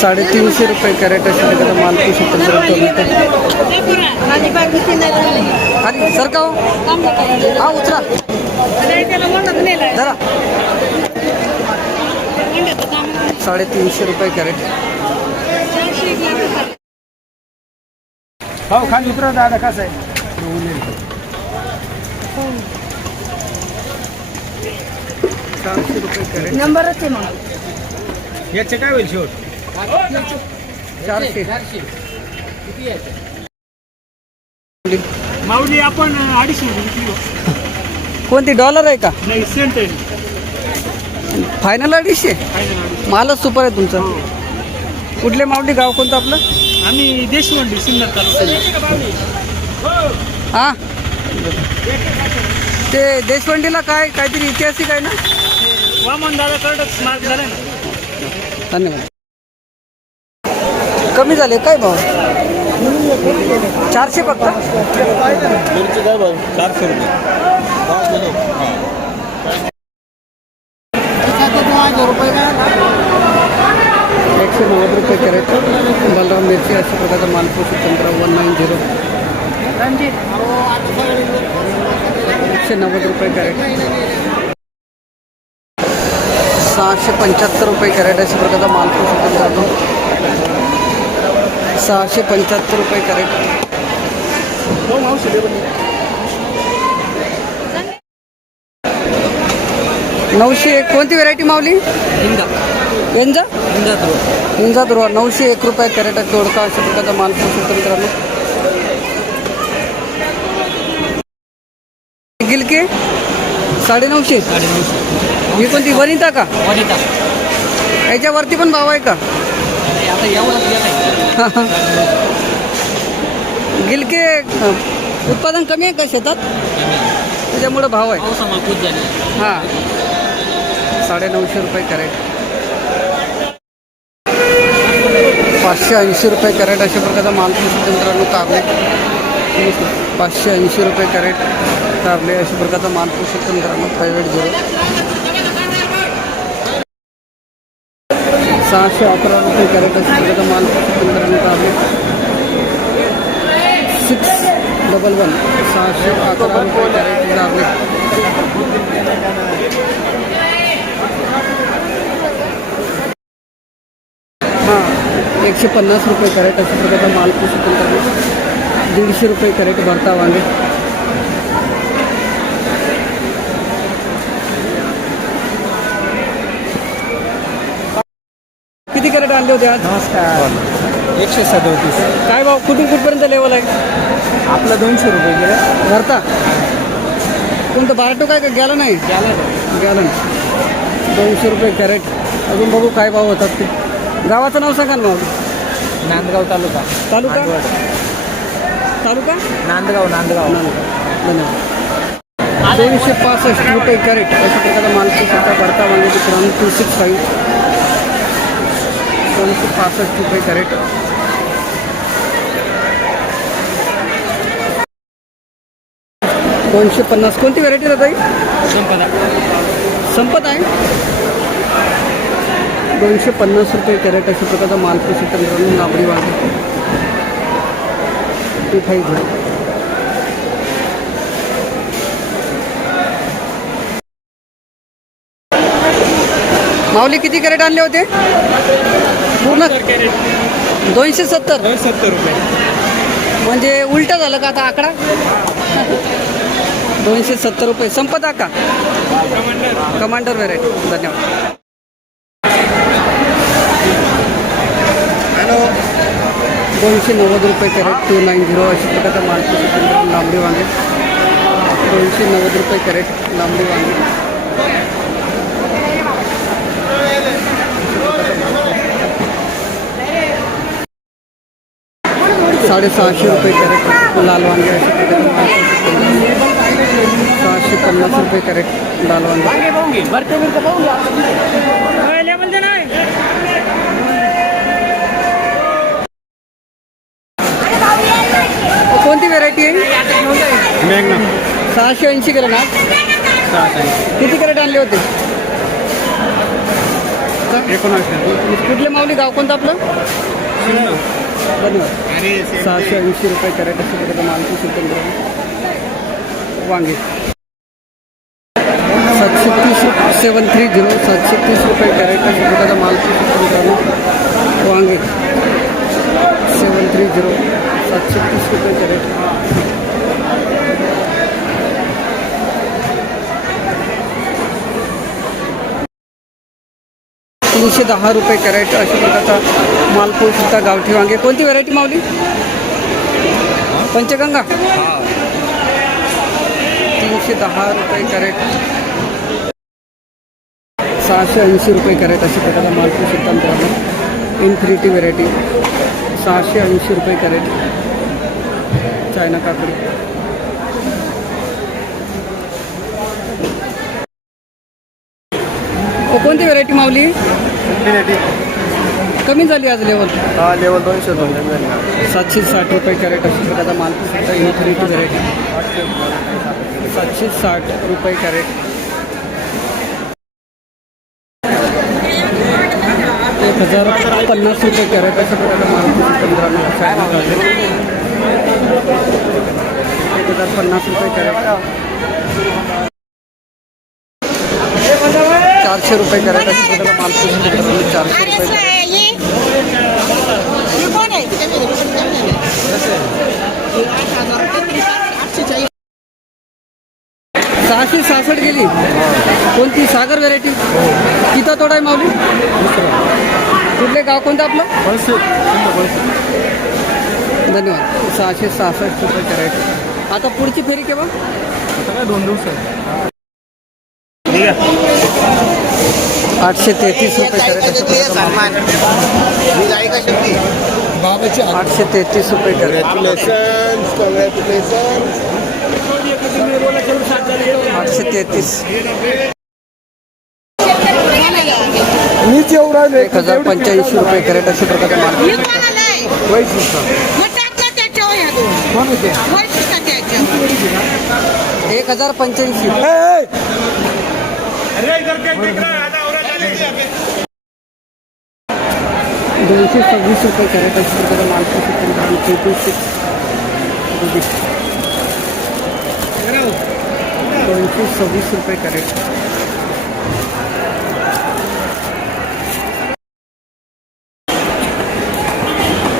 350 रुपये कॅरेट अशा प्रकारचा माल पाहू शकतो अरे सर का हो हा उचला जरा 350 रुपये कॅरेट हो खाली उतरा दादा कसं आहे 400 रुपये कॅरेट नंबरच आहे मग याचे काय होईल शेवट 400 माऊली आपण 250 रुपये कोणती डॉलर आहे का नाही सेंट आहे फायनल 250 मालच सुपर आहे तुमचं कुठले मावडी गाव कोणतं आपलं आम्ही देशवंडी सिन्नर हां ते देशवंडीला काहीतरी ऐतिहासिक आहे ना वामन दादा कडच मार्क झाला ना धन्यवाद कमी झाले काय भाव 400 फक्त मिरची काय भाव 400 रुपये 190 रुपये कॅरेट बलराम मिरची अशा प्रकारचा माल पोषक तंत्र 190 190 रुपये कॅरेट 675 रुपये कॅरेट अशा प्रकारचा माल पोषक तंत्र 675 रुपये कॅरेट 901 कोणती व्हरायटी मावली इंजा इंजा दुर्वा 901 रुपये कॅरेट दोडका अशा प्रकारचा माल पोषक मित्रांनो गिलके 950 ही कोणती वनिता का याच्यावरती पण भाव आहे का गिलके उत्पादन कमी आहे का शेतात त्याच्यामुळं भाव आहे हां 950 रुपये कॅरेट 580 रुपये कॅरेट अशा प्रकारचा माल मित्रांनो कारले 580 रुपये कॅरेट कारले अशा प्रकारचा माल पोषक मित्रांनो 580 611 रुपये कॅरेट अशा प्रकारचा माल पोषक मित्रांनो कारले 611 611 रुपये कॅरेट कारले हां 150 रुपये कॅरेट अशा प्रकारचा माल पोषक मित्रांनो 150 रुपये कॅरेट भरता वांगे किती कॅरेट आणले होते आज नमस्कार 137 काय भाव कुठपर्यंत लेवल आहे आपलं 200 रुपये गेलं भरता कोणतं बाराटो काय का गेला नाही गॅलन 200 रुपये कॅरेट अजून बघू काय भाव होतात ते गावाचं नाव सांगा ना नांदगाव तालुका तालुका नांदगाव धन्यवाद 265 रुपये कॅरेट अशा प्रकारचा माल सुद्धा भरता वांगे मित्रांनो 265 रुपये कॅरेट 250 कोणती व्हरायटी जात संपत आहे 250 रुपये कॅरेट अशा प्रकारचा माल पोषक मित्रांनो नाबडी वांगे 250 माऊली किती कॅरेट आणले होते पूर्ण 270 रुपये म्हणजे उलटा झालं का आता आकडा 270 रुपये संपत का कमांडर व्हेरायटी धन्यवाद 290 रुपये कॅरेट 290 अशा प्रकारचा माल लांबडी वांगे 290 रुपये कॅरेट लांबडी वांगे 650 रुपये कॅरेट लाल वांगे अशा प्रकारचा माल 650 रुपये कॅरेट लाल वांगे कोणती व्हेरायटी आहे 680 कॅरेट ना किती कॅरेट आणले होते 19 कुठले माऊली गाव कोणतं आपलं धन्यवाद 680 रुपये कॅरेट अशा प्रकारचा मालपूस वांगे 730 730 रुपये कॅरेट अशा प्रकारचा मालपूस वांगे 730 730 रुपये कॅरेट 310 रुपये कॅरेट अशा प्रकारचा मालपूस सुद्धा गावठी वांगे कोणती व्हरायटी मावली पंचगंगा 310 रुपये कॅरेट 680 रुपये कॅरेट अशा प्रकारचा मालपूस सुद्धा मित्रांनो इन्फिनिटी व्हरायटी 680 रुपये कॅरेट चायना काकडी कोणती व्हरायटी मावली कमी झाली आज लेवल लेवल 200 रुपये 760 रुपये कॅरेट अशा प्रकारचा मालपूस सुद्धा इन्फिनिटी व्हरायटी 760 रुपये कॅरेट 1050 रुपये कॅरेट अशा प्रकारचा मालपूस 1050 रुपये कॅरेट 400 रुपये कॅरेट अशा प्रकारचा मालपूस 400 रुपये सहाशे 66 गेली कोणती सागर व्हरायटी किती तोडा आहे माऊली कुठले गाव कोणतं आपलं धन्यवाद 666 रुपये कॅरेट आता पुढची फेरी केव्हा काय 2 दिवस 833 रुपये कॅरेट 833 रुपये कॅरेट 833 1085 रुपये कॅरेट अशा प्रकारचा माल 226 रुपये कॅरेट अशा प्रकारचा माल 226 रुपये कॅरेट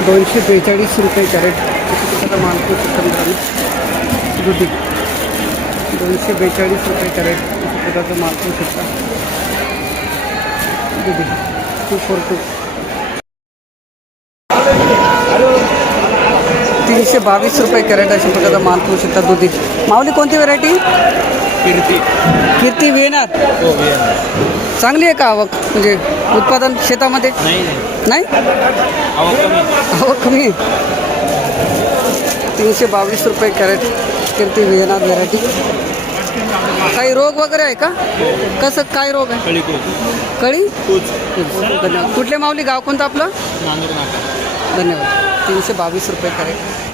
242 रुपये कॅरेट मालपूस दुधी 242 रुपये कॅरेट प्रकारचं मालपूस होता दुधी 242 322 रुपये कॅरेट अशा प्रकारचा मालपूस होता दुधी माऊली कोणती व्हरायटी कीर्ती विएनार चांगली आहे का आवक म्हणजे उत्पादन शेतामध्ये नाही आवक कमी आहे 322 रुपये कॅरेट कीर्ती विएनार व्हरायटी काही रोग वगैरे आहे का कसं काय रोग आहे कळी धन्यवाद कुठले माऊली गाव कोणतं आपलं धन्यवाद 322 रुपये कॅरेट